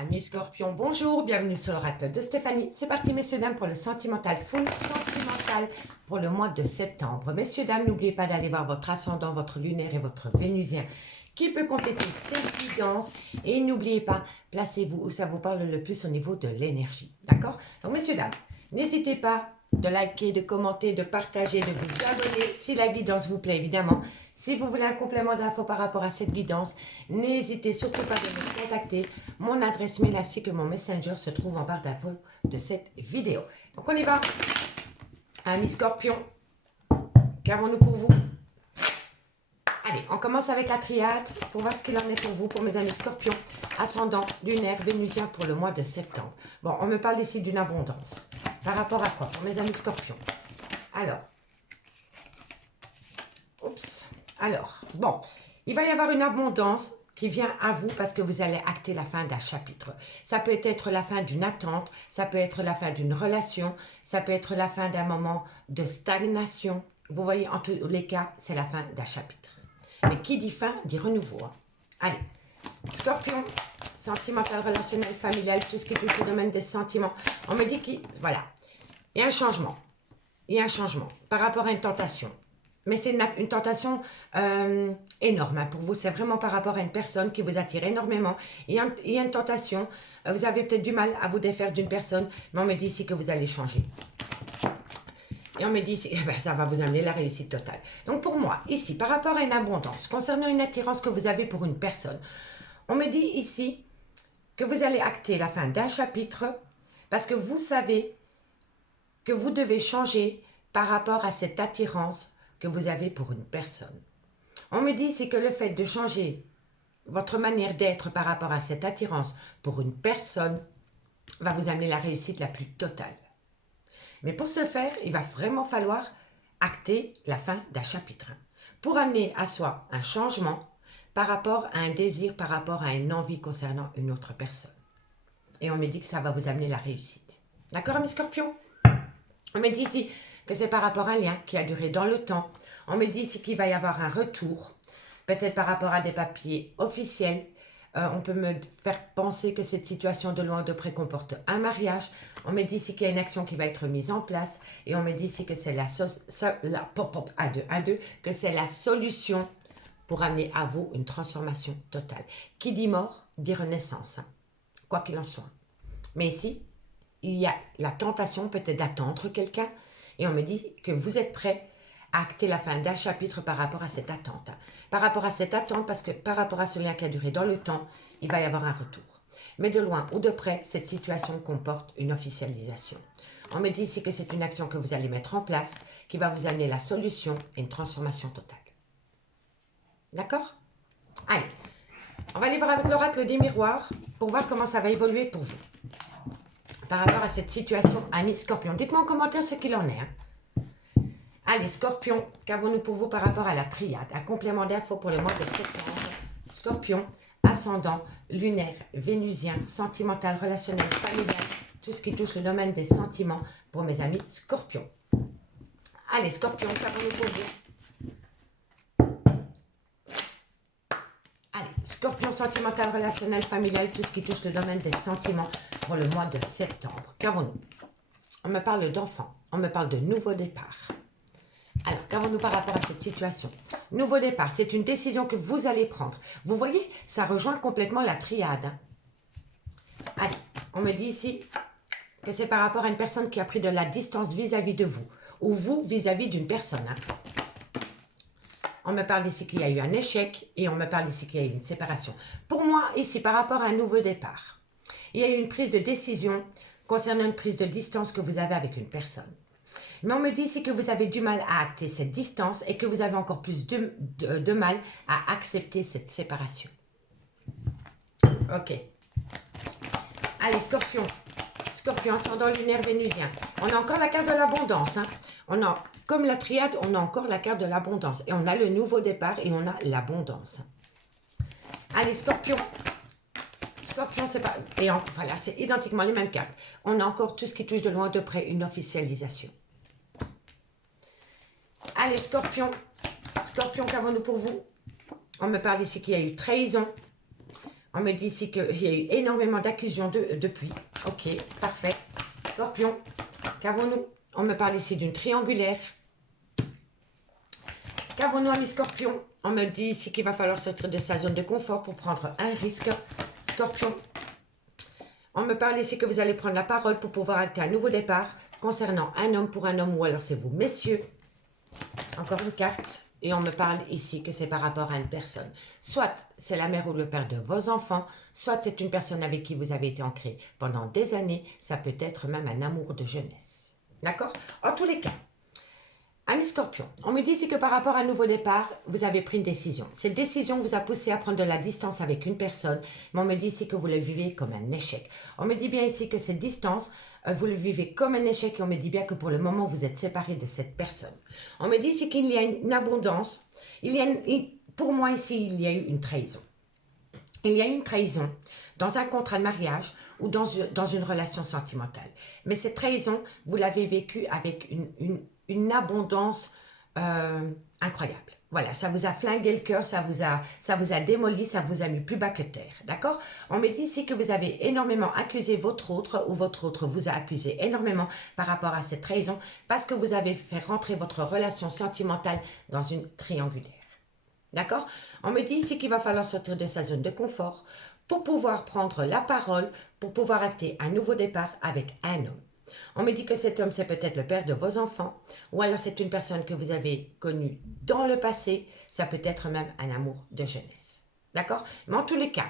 Amis Scorpion, bonjour, bienvenue sur l'oracle de Stéphanie. C'est parti messieurs dames pour le sentimental, full sentimental pour le mois de septembre. Messieurs dames, n'oubliez pas d'aller voir votre ascendant, votre lunaire et votre vénusien qui peut compléter ces guidances. Et n'oubliez pas, placez-vous où ça vous parle le plus au niveau de l'énergie. D'accord? Donc messieurs dames, n'hésitez pas de liker, de commenter, de partager, de vous abonner si la guidance vous plaît évidemment. Si vous voulez un complément d'infos par rapport à cette guidance, n'hésitez surtout pas de me contacter. Mon adresse mail ainsi que mon messenger se trouve en barre d'infos de cette vidéo. Donc on y va. Amis Scorpion, qu'avons-nous pour vous? Allez, on commence avec la triade pour voir ce qu'il en est pour vous, pour mes amis Scorpions. Ascendant, lunaire, vénusien pour le mois de septembre. Bon, on me parle ici d'une abondance. Par rapport à quoi? Pour mes amis Scorpions. Alors, bon, il va y avoir une abondance qui vient à vous parce que vous allez acter la fin d'un chapitre. Ça peut être la fin d'une attente, ça peut être la fin d'une relation, ça peut être la fin d'un moment de stagnation. Vous voyez, en tous les cas, c'est la fin d'un chapitre. Mais qui dit fin, dit renouveau. Hein. Allez, Scorpion, sentimental, relationnel, familial, tout ce qui touche au domaine des sentiments. On me dit qu'il, voilà, il y a un changement. Il y a un changement par rapport à une tentation. Mais c'est une tentation énorme hein, pour vous. C'est vraiment par rapport à une personne qui vous attire énormément. Il y a une tentation. Vous avez peut-être du mal à vous défaire d'une personne. Mais on me dit ici que vous allez changer. Et on me dit ici, eh ben, ça va vous amener la réussite totale. Donc pour moi, ici, par rapport à une abondance, concernant une attirance que vous avez pour une personne, on me dit ici que vous allez acter la fin d'un chapitre parce que vous savez que vous devez changer par rapport à cette attirance que vous avez pour une personne. On me dit ici que le fait de changer votre manière d'être par rapport à cette attirance pour une personne va vous amener la réussite la plus totale. Mais pour ce faire, il va vraiment falloir acter la fin d'un chapitre pour amener à soi un changement par rapport à un désir, par rapport à une envie concernant une autre personne. Et on me dit que ça va vous amener la réussite. D'accord, mes scorpions? On me dit ici que c'est par rapport à un lien qui a duré dans le temps. On me dit ici qu'il va y avoir un retour, peut-être par rapport à des papiers officiels. On peut me faire penser que cette situation de loin ou de près comporte un mariage. On me dit ici qu'il y a une action qui va être mise en place. Et on me dit ici que c'est que c'est la solution pour amener à vous une transformation totale. Qui dit mort, dit renaissance, hein, quoi qu'il en soit. Mais ici, il y a la tentation peut-être d'attendre quelqu'un. Et on me dit que vous êtes prêt à acter la fin d'un chapitre par rapport à cette attente. Par rapport à cette attente, parce que par rapport à ce lien qui a duré dans le temps, il va y avoir un retour. Mais de loin ou de près, cette situation comporte une officialisation. On me dit ici que c'est une action que vous allez mettre en place, qui va vous amener la solution et une transformation totale. D'accord? Allez, on va aller voir avec l'oracle des miroirs pour voir comment ça va évoluer pour vous. Par rapport à cette situation, amis Scorpion. Dites-moi en commentaire ce qu'il en est. Hein. Allez, Scorpion, qu'avons-nous pour vous par rapport à la triade? Un complément d'infos pour le mois de septembre. Scorpion, ascendant, lunaire, vénusien, sentimental, relationnel, familial, tout ce qui touche le domaine des sentiments pour mes amis Scorpion. Allez, Scorpion, qu'avons-nous pour vous? Allez, Scorpion, sentimental, relationnel, familial, tout ce qui touche le domaine des sentiments pour le mois de septembre. Qu'avons-nous? On me parle d'enfants, on me parle de nouveau départ. Alors, qu'avons-nous par rapport à cette situation? Nouveau départ, c'est une décision que vous allez prendre. Vous voyez, ça rejoint complètement la triade. Hein. Allez, on me dit ici que c'est par rapport à une personne qui a pris de la distance vis-à-vis de vous, ou vous vis-à-vis d'une personne. Hein. On me parle ici qu'il y a eu un échec, et on me parle ici qu'il y a eu une séparation. Pour moi, ici, par rapport à un nouveau départ, il y a eu une prise de décision concernant une prise de distance que vous avez avec une personne. Mais on me dit ici que vous avez du mal à acter cette distance et que vous avez encore plus de mal à accepter cette séparation. Ok. Allez, Scorpion. Scorpion, ascendant lunaire vénusien. On a encore la carte de l'abondance. Hein. On a, comme la triade, on a encore la carte de l'abondance. Et on a le nouveau départ et on a l'abondance. Allez, Scorpion. Scorpion, c'est pas... Et voilà, c'est identiquement les mêmes cartes. On a encore tout ce qui touche de loin ou de près, une officialisation. Allez, Scorpion. Scorpion, qu'avons-nous pour vous? On me parle ici qu'il y a eu trahison. On me dit ici qu'il y a eu énormément d'accusations depuis. Ok, parfait. Scorpion, qu'avons-nous? On me parle ici d'une triangulaire. Qu'avons-nous, amis Scorpion? On me dit ici qu'il va falloir sortir de sa zone de confort pour prendre un risque. Scorpion, on me parle ici que vous allez prendre la parole pour pouvoir acter un nouveau départ concernant un homme pour un homme, ou alors c'est vous, messieurs. Encore une carte. Et on me parle ici que c'est par rapport à une personne. Soit c'est la mère ou le père de vos enfants, soit c'est une personne avec qui vous avez été ancré pendant des années. Ça peut être même un amour de jeunesse. D'accord? En tous les cas, amis Scorpion, on me dit ici que par rapport à un nouveau départ, vous avez pris une décision. Cette décision vous a poussé à prendre de la distance avec une personne, mais on me dit ici que vous le vivez comme un échec. On me dit bien ici que cette distance, vous le vivez comme un échec, et on me dit bien que pour le moment, vous êtes séparés de cette personne. On me dit ici qu'il y a une abondance. Pour moi ici, il y a eu une trahison. Il y a eu une trahison dans un contrat de mariage ou dans une relation sentimentale. Mais cette trahison, vous l'avez vécue avec une abondance incroyable. Voilà, ça vous a flingué le cœur, ça vous a démoli, ça vous a mis plus bas que terre, d'accord? On me dit ici que vous avez énormément accusé votre autre, ou votre autre vous a accusé énormément par rapport à cette trahison, parce que vous avez fait rentrer votre relation sentimentale dans une triangulaire. D'accord? On me dit ici qu'il va falloir sortir de sa zone de confort pour pouvoir prendre la parole, pour pouvoir acter un nouveau départ avec un homme. On me dit que cet homme, c'est peut-être le père de vos enfants, ou alors c'est une personne que vous avez connue dans le passé, ça peut être même un amour de jeunesse. D'accord? Mais en tous les cas,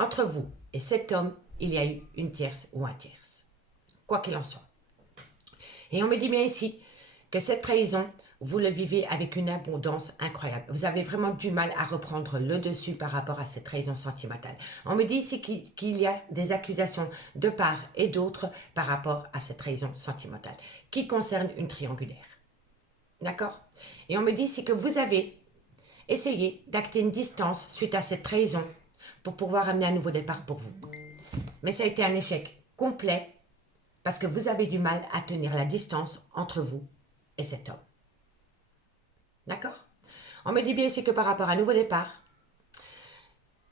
entre vous et cet homme, il y a eu une tierce ou un tierce. Quoi qu'il en soit. Et on me dit bien ici que cette trahison, vous le vivez avec une abondance incroyable. Vous avez vraiment du mal à reprendre le dessus par rapport à cette trahison sentimentale. On me dit ici qu'il y a des accusations de part et d'autre par rapport à cette trahison sentimentale qui concerne une triangulaire. D'accord? Et on me dit ici que vous avez essayé d'acter une distance suite à cette trahison pour pouvoir amener un nouveau départ pour vous. Mais ça a été un échec complet parce que vous avez du mal à tenir la distance entre vous et cet homme. D'accord? On me dit bien ici que par rapport à un nouveau départ,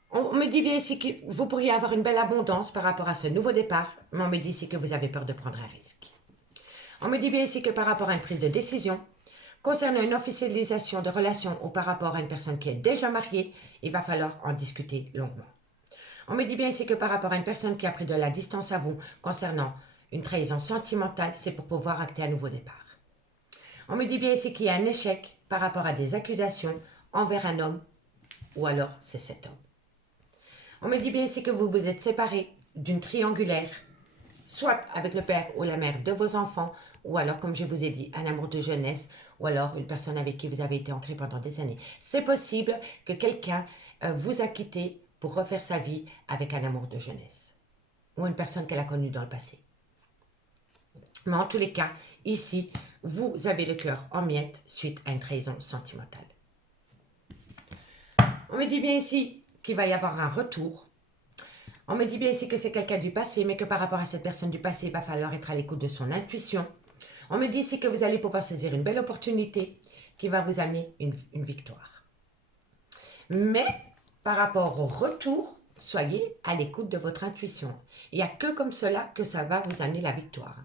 on me dit bien ici que vous pourriez avoir une belle abondance par rapport à ce nouveau départ, mais on me dit ici que vous avez peur de prendre un risque. On me dit bien ici que par rapport à une prise de décision, concernant une officialisation de relation ou par rapport à une personne qui est déjà mariée, il va falloir en discuter longuement. On me dit bien ici que par rapport à une personne qui a pris de la distance à vous concernant une trahison sentimentale, c'est pour pouvoir acter un nouveau départ. On me dit bien ici qu'il y a un échec par rapport à des accusations envers un homme, ou alors c'est cet homme. On me dit bien ici que vous vous êtes séparés d'une triangulaire, soit avec le père ou la mère de vos enfants, ou alors, comme je vous ai dit, un amour de jeunesse, ou alors une personne avec qui vous avez été ancré pendant des années. C'est possible que quelqu'un vous a quitté pour refaire sa vie avec un amour de jeunesse, ou une personne qu'elle a connue dans le passé. Mais en tous les cas, ici, vous avez le cœur en miettes suite à une trahison sentimentale. On me dit bien ici qu'il va y avoir un retour. On me dit bien ici que c'est quelqu'un du passé, mais que par rapport à cette personne du passé, il va falloir être à l'écoute de son intuition. On me dit ici que vous allez pouvoir saisir une belle opportunité qui va vous amener une victoire. Mais par rapport au retour, soyez à l'écoute de votre intuition. Il n'y a que comme cela que ça va vous amener la victoire.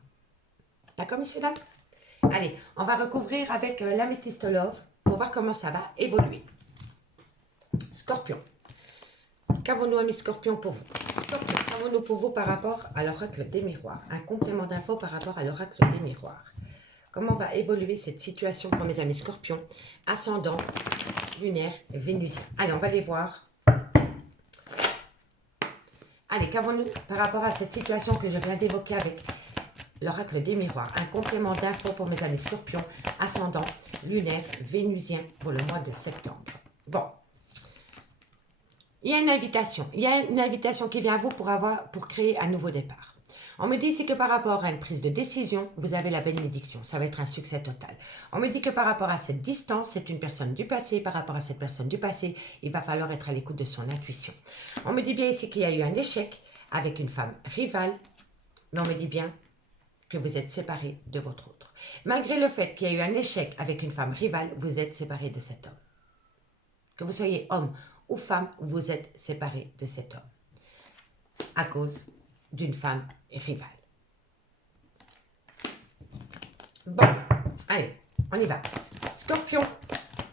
D'accord, messieurs, dames? Allez, on va recouvrir avec l'améthyste love pour voir comment ça va évoluer. Scorpion. Qu'avons-nous, amis Scorpion, pour vous? Scorpion, qu'avons-nous pour vous par rapport à l'oracle des miroirs? Un complément d'infos par rapport à l'oracle des miroirs. Comment va évoluer cette situation pour mes amis Scorpions? Ascendant, lunaire, vénusien. Allez, on va les voir. Allez, qu'avons-nous par rapport à cette situation que je viens d'évoquer avec l'oracle des miroirs? Un complément d'infos pour mes amis Scorpions, ascendant, lunaire, vénusien pour le mois de septembre. Bon. Il y a une invitation. Il y a une invitation qui vient à vous pour créer un nouveau départ. On me dit ici que par rapport à une prise de décision, vous avez la bénédiction. Ça va être un succès total. On me dit que par rapport à cette distance, c'est une personne du passé. Par rapport à cette personne du passé, il va falloir être à l'écoute de son intuition. On me dit bien ici qu'il y a eu un échec avec une femme rivale. Mais on me dit bien que vous êtes séparés de votre autre. Malgré le fait qu'il y a eu un échec avec une femme rivale, vous êtes séparés de cet homme. Que vous soyez homme ou femme, vous êtes séparés de cet homme. à cause d'une femme rivale. Bon, allez, on y va. Scorpion.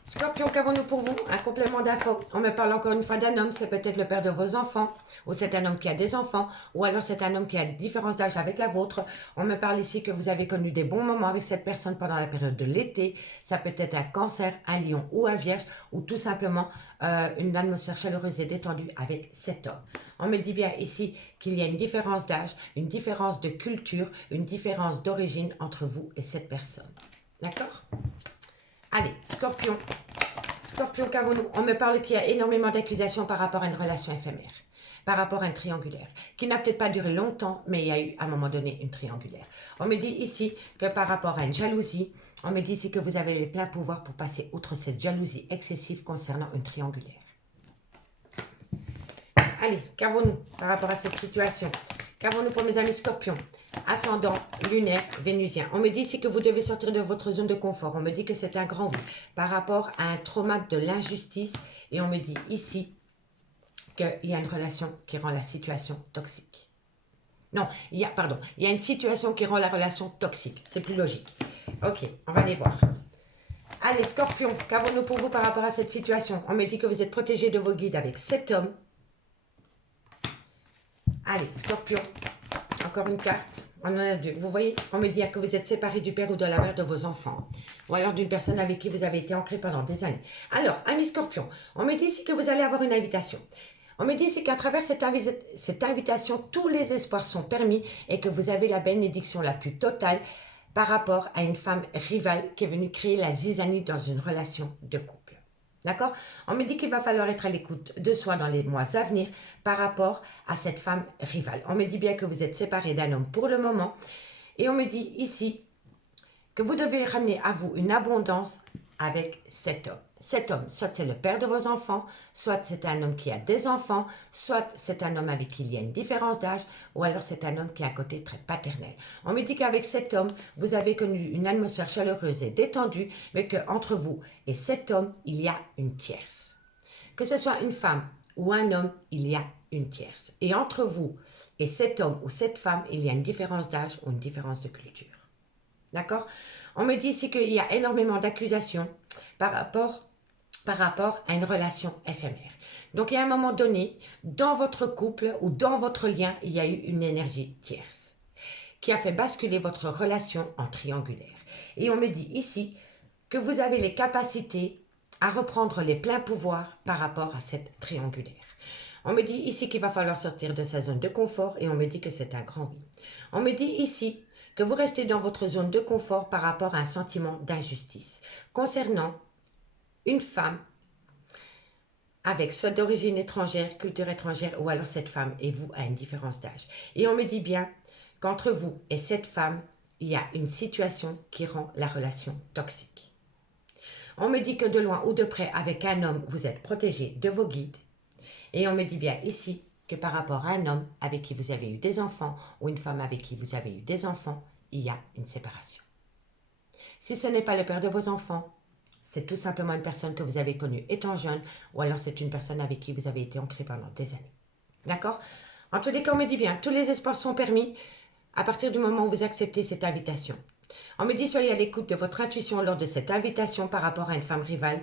Scorpion, qu'avons-nous pour vous? Un complément d'info. On me parle encore une fois d'un homme, c'est peut-être le père de vos enfants, ou c'est un homme qui a des enfants, ou alors c'est un homme qui a une différence d'âge avec la vôtre. On me parle ici que vous avez connu des bons moments avec cette personne pendant la période de l'été. Ça peut être un cancer, un lion ou un vierge, ou tout simplement une atmosphère chaleureuse et détendue avec cet homme. On me dit bien ici qu'il y a une différence d'âge, une différence de culture, une différence d'origine entre vous et cette personne. D'accord? Allez, Scorpion. Scorpion, qu'avons-nous? On me parle qu'il y a énormément d'accusations par rapport à une relation éphémère, par rapport à une triangulaire, qui n'a peut-être pas duré longtemps, mais il y a eu à un moment donné une triangulaire. On me dit ici que par rapport à une jalousie, on me dit ici que vous avez les pleins pouvoirs pour passer outre cette jalousie excessive concernant une triangulaire. Allez, qu'avons-nous par rapport à cette situation? Qu'avons-nous pour mes amis Scorpions? Ascendant, lunaire, vénusien. On me dit ici que vous devez sortir de votre zone de confort. On me dit que c'est un grand oui par rapport à un trauma de l'injustice. Et on me dit ici qu'il y a une relation qui rend la situation toxique. Non, il y a une situation qui rend la relation toxique. C'est plus logique. Ok, on va les voir. Allez, Scorpion, qu'avons-nous pour vous par rapport à cette situation? On me dit que vous êtes protégé de vos guides avec cet homme. Allez, Scorpion, encore une carte. On en a deux. Vous voyez, on me dit que vous êtes séparé du père ou de la mère de vos enfants. Ou alors d'une personne avec qui vous avez été ancré pendant des années. Alors, amis Scorpion, on me dit ici que vous allez avoir une invitation. On me dit ici qu'à travers cette invitation, tous les espoirs sont permis et que vous avez la bénédiction la plus totale par rapport à une femme rivale qui est venue créer la zizanie dans une relation de couple. D'accord? On me dit qu'il va falloir être à l'écoute de soi dans les mois à venir par rapport à cette femme rivale. On me dit bien que vous êtes séparé d'un homme pour le moment. Et on me dit ici que vous devez ramener à vous une abondance avec cet homme. Cet homme, soit c'est le père de vos enfants, soit c'est un homme qui a des enfants, soit c'est un homme avec qui il y a une différence d'âge, ou alors c'est un homme qui a un côté très paternel. On me dit qu'avec cet homme, vous avez connu une atmosphère chaleureuse et détendue, mais qu'entre vous et cet homme, il y a une tierce. Que ce soit une femme ou un homme, il y a une tierce. Et entre vous et cet homme ou cette femme, il y a une différence d'âge ou une différence de culture. D'accord? On me dit ici qu'il y a énormément d'accusations par rapport à une relation éphémère. Donc, il y a un moment donné, dans votre couple ou dans votre lien, il y a eu une énergie tierce qui a fait basculer votre relation en triangulaire. Et on me dit ici que vous avez les capacités à reprendre les pleins pouvoirs par rapport à cette triangulaire. On me dit ici qu'il va falloir sortir de sa zone de confort et on me dit que c'est un grand oui. On me dit ici que vous restez dans votre zone de confort par rapport à un sentiment d'injustice concernant une femme avec soit d'origine étrangère, culture étrangère, ou alors cette femme et vous à une différence d'âge. Et on me dit bien qu'entre vous et cette femme, il y a une situation qui rend la relation toxique. On me dit que de loin ou de près, avec un homme, vous êtes protégé de vos guides. Et on me dit bien ici que par rapport à un homme avec qui vous avez eu des enfants, ou une femme avec qui vous avez eu des enfants, il y a une séparation. Si ce n'est pas le père de vos enfants, c'est tout simplement une personne que vous avez connue étant jeune, ou alors c'est une personne avec qui vous avez été ancré pendant des années. D'accord? En tous les cas, on me dit bien, tous les espoirs sont permis à partir du moment où vous acceptez cette invitation. On me dit, soyez à l'écoute de votre intuition lors de cette invitation par rapport à une femme rivale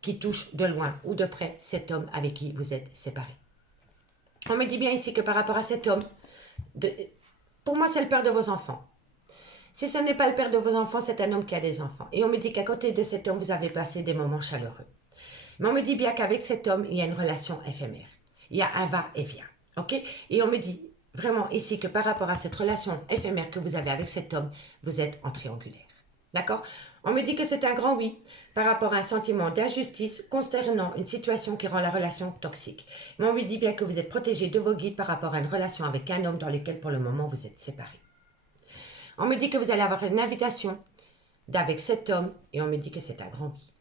qui touche de loin ou de près cet homme avec qui vous êtes séparés. On me dit bien ici que par rapport à cet homme, pour moi, c'est le père de vos enfants. Si ce n'est pas le père de vos enfants, c'est un homme qui a des enfants. Et on me dit qu'à côté de cet homme, vous avez passé des moments chaleureux. Mais on me dit bien qu'avec cet homme, il y a une relation éphémère. Il y a un va-et-vient. Ok? Et on me dit vraiment ici que par rapport à cette relation éphémère que vous avez avec cet homme, vous êtes en triangulaire. D'accord? On me dit que c'est un grand oui par rapport à un sentiment d'injustice concernant une situation qui rend la relation toxique. Mais on me dit bien que vous êtes protégé de vos guides par rapport à une relation avec un homme dans lequel pour le moment vous êtes séparés. On me dit que vous allez avoir une invitation d'avec cet homme et on me dit que c'est un grand oui.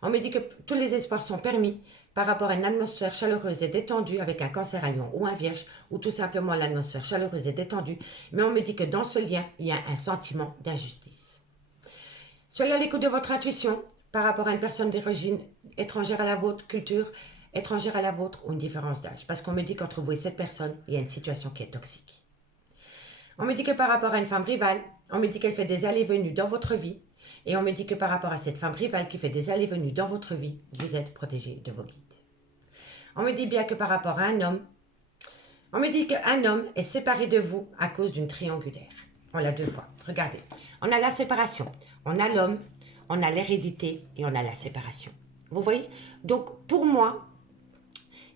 On me dit que tous les espoirs sont permis par rapport à une atmosphère chaleureuse et détendue avec un cancer à lion ou un vierge ou tout simplement l'atmosphère chaleureuse et détendue. Mais on me dit que dans ce lien, il y a un sentiment d'injustice. Soyez à l'écoute de votre intuition par rapport à une personne d'origine étrangère à la vôtre, culture étrangère à la vôtre ou une différence d'âge. Parce qu'on me dit qu'entre vous et cette personne, il y a une situation qui est toxique. On me dit que par rapport à une femme rivale, on me dit qu'elle fait des allées-venues dans votre vie. Et on me dit que par rapport à cette femme rivale qui fait des allées-venues dans votre vie, vous êtes protégé de vos guides. On me dit bien que par rapport à un homme, on me dit qu'un homme est séparé de vous à cause d'une triangulaire. On l'a 2 fois. Regardez. On a la séparation. On a l'homme, on a l'hérédité et on a la séparation. Vous voyez? Donc, pour moi,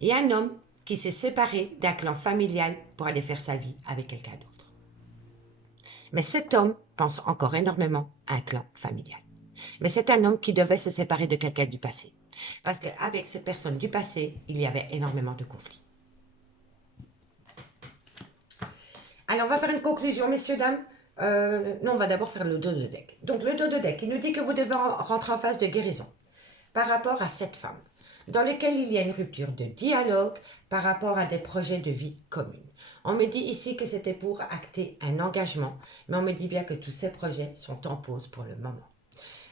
il y a un homme qui s'est séparé d'un clan familial pour aller faire sa vie avec quelqu'un d'autre. Mais cet homme pense encore énormément à un clan familial. Mais c'est un homme qui devait se séparer de quelqu'un du passé. Parce qu'avec cette personne du passé, il y avait énormément de conflits. Alors, on va faire une conclusion, messieurs, dames. Non, on va d'abord faire le dos de deck. Donc, le dos de deck, il nous dit que vous devez rentrer en phase de guérison par rapport à cette femme, dans lequel il y a une rupture de dialogue par rapport à des projets de vie commune. On me dit ici que c'était pour acter un engagement, mais on me dit bien que tous ces projets sont en pause pour le moment.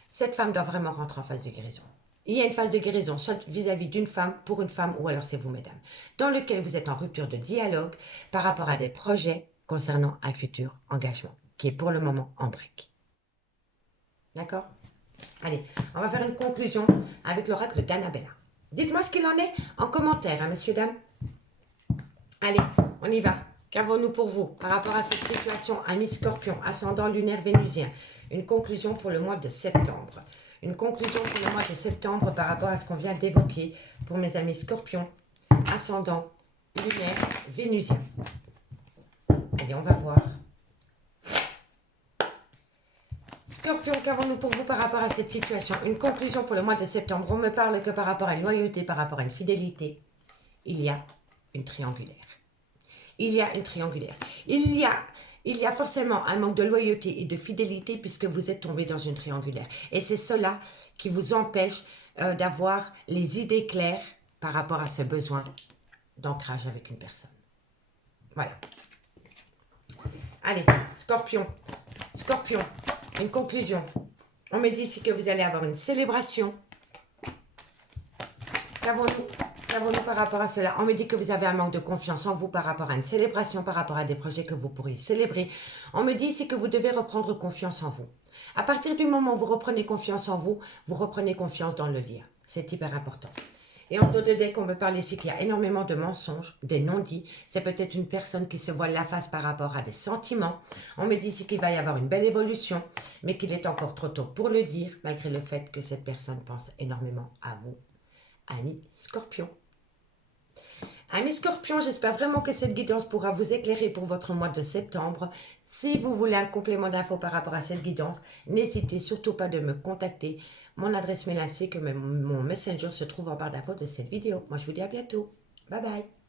Cette femme doit vraiment rentrer en phase de guérison. Il y a une phase de guérison, soit vis-à-vis d'une femme, pour une femme, ou alors c'est vous, mesdames, dans lequel vous êtes en rupture de dialogue par rapport à des projets concernant un futur engagement, qui est pour le moment en break. D'accord? Allez, on va faire une conclusion avec l'oracle d'Annabella. Dites-moi ce qu'il en est en commentaire, hein, messieurs, dames. Allez, on y va. Qu'avons-nous pour vous par rapport à cette situation, ami Scorpion, ascendant lunaire vénusien? Une conclusion pour le mois de septembre. Une conclusion pour le mois de septembre par rapport à ce qu'on vient d'évoquer pour mes amis Scorpion, ascendant lunaire vénusien. Allez, on va voir. Scorpion, qu'avons-nous pour vous par rapport à cette situation? Une conclusion pour le mois de septembre. On me parle que par rapport à une loyauté, par rapport à une fidélité, il y a une triangulaire. Il y a une triangulaire. Il y a forcément un manque de loyauté et de fidélité puisque vous êtes tombé dans une triangulaire. Et c'est cela qui vous empêche d'avoir les idées claires par rapport à ce besoin d'ancrage avec une personne. Voilà. Allez, Scorpion. Scorpion, une conclusion. On me dit ici que vous allez avoir une célébration. Qu'avons-nous par rapport à cela? On me dit que vous avez un manque de confiance en vous par rapport à une célébration, par rapport à des projets que vous pourriez célébrer. On me dit ici que vous devez reprendre confiance en vous. À partir du moment où vous reprenez confiance en vous, vous reprenez confiance dans le lien. C'est hyper important. Et en dos de deck, on me parle ici qu'il y a énormément de mensonges, des non-dits. C'est peut-être une personne qui se voile la face par rapport à des sentiments. On me dit ici qu'il va y avoir une belle évolution, mais qu'il est encore trop tôt pour le dire, malgré le fait que cette personne pense énormément à vous, ami Scorpion. Amis Scorpion, j'espère vraiment que cette guidance pourra vous éclairer pour votre mois de septembre. Si vous voulez un complément d'infos par rapport à cette guidance, n'hésitez surtout pas de me contacter. Mon adresse mail ainsi que mon messenger se trouve en barre d'infos de cette vidéo. Moi, je vous dis à bientôt. Bye bye.